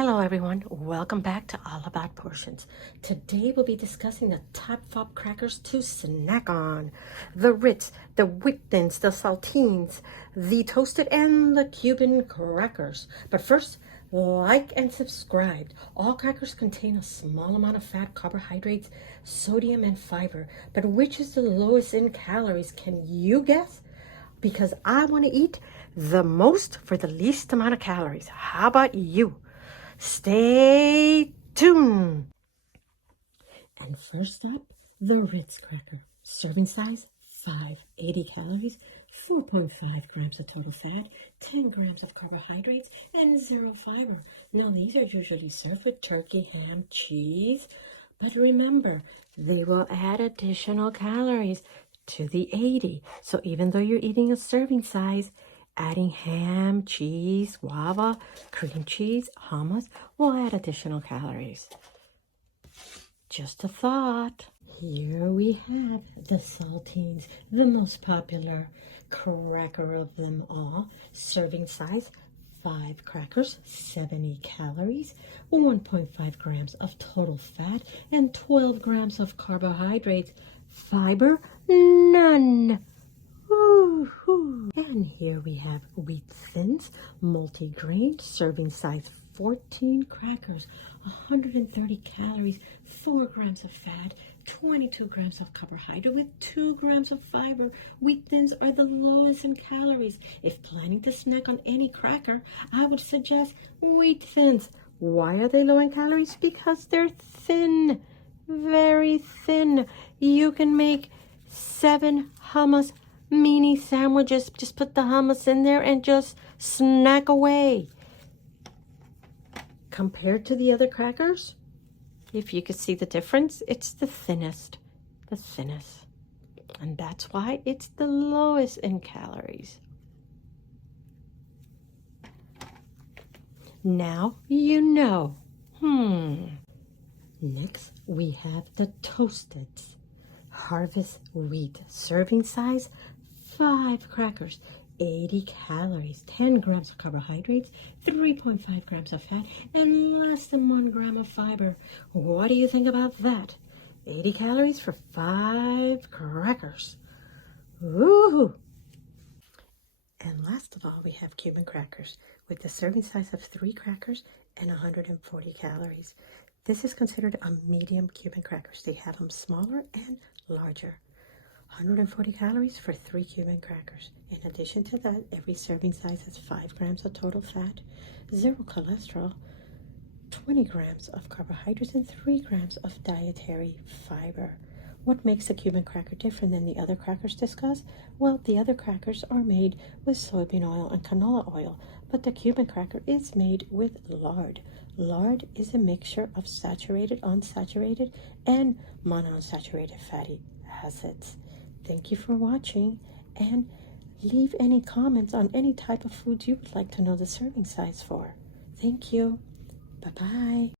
Hello everyone, welcome back to All About Portions. Today we'll be discussing the top 5 crackers to snack on. The Ritz, the Thins, the Saltines, the Toasted, and the Cuban Crackers. But first, like and subscribe. All crackers contain a small amount of fat, carbohydrates, sodium, and fiber. But which is the lowest in calories? Can you guess? Because I want to eat the most for the least amount of calories. How about you? Stay tuned. And first up, the Ritz Cracker. Serving size, 580 calories, 4.5 grams of total fat, 10 grams of carbohydrates, and 0 fiber. Now, these are usually served with turkey, ham, cheese. But remember, they will add additional calories to the 80. So even though you're eating a serving size, adding ham, cheese, guava, cream cheese, hummus will add additional calories. Just a thought. Here we have the Saltines, the most popular cracker of them all. Serving size, 5 crackers, 70 calories, 1.5 grams of total fat, and 12 grams of carbohydrates. Fiber, none. Woo-hoo. And here we have Wheat Thins, multi-grain, serving size 14 crackers, 130 calories, 4 grams of fat, 22 grams of carbohydrate with 2 grams of fiber. Wheat Thins are the lowest in calories. If planning to snack on any cracker, I would suggest Wheat Thins. Why are they low in calories? Because they're thin, very thin. You can make 7 hummus mini sandwiches. Just put the hummus in there and just snack away. Compared to the other crackers, if you could see the difference, it's the thinnest. And that's why it's the lowest in calories. Now you know. Next, we have the Toasted Harvest Wheat. Serving size, 5 crackers, 80 calories, 10 grams of carbohydrates, 3.5 grams of fat, and less than 1 gram of fiber. What do you think about that? 80 calories for 5 crackers. Woohoo! And last of all, we have Cuban Crackers with the serving size of 3 crackers and 140 calories. This is considered a medium Cuban Crackers. They have them smaller and larger. 140 calories for 3 Cuban Crackers. In addition to that, every serving size has 5 grams of total fat, 0 cholesterol, 20 grams of carbohydrates, and 3 grams of dietary fiber. What makes a Cuban Cracker different than the other crackers discussed? Well, the other crackers are made with soybean oil and canola oil, but the Cuban Cracker is made with lard. Lard is a mixture of saturated, unsaturated, and monounsaturated fatty acids. Thank you for watching, and leave any comments on any type of foods you would like to know the serving size for. Thank you. Bye-bye.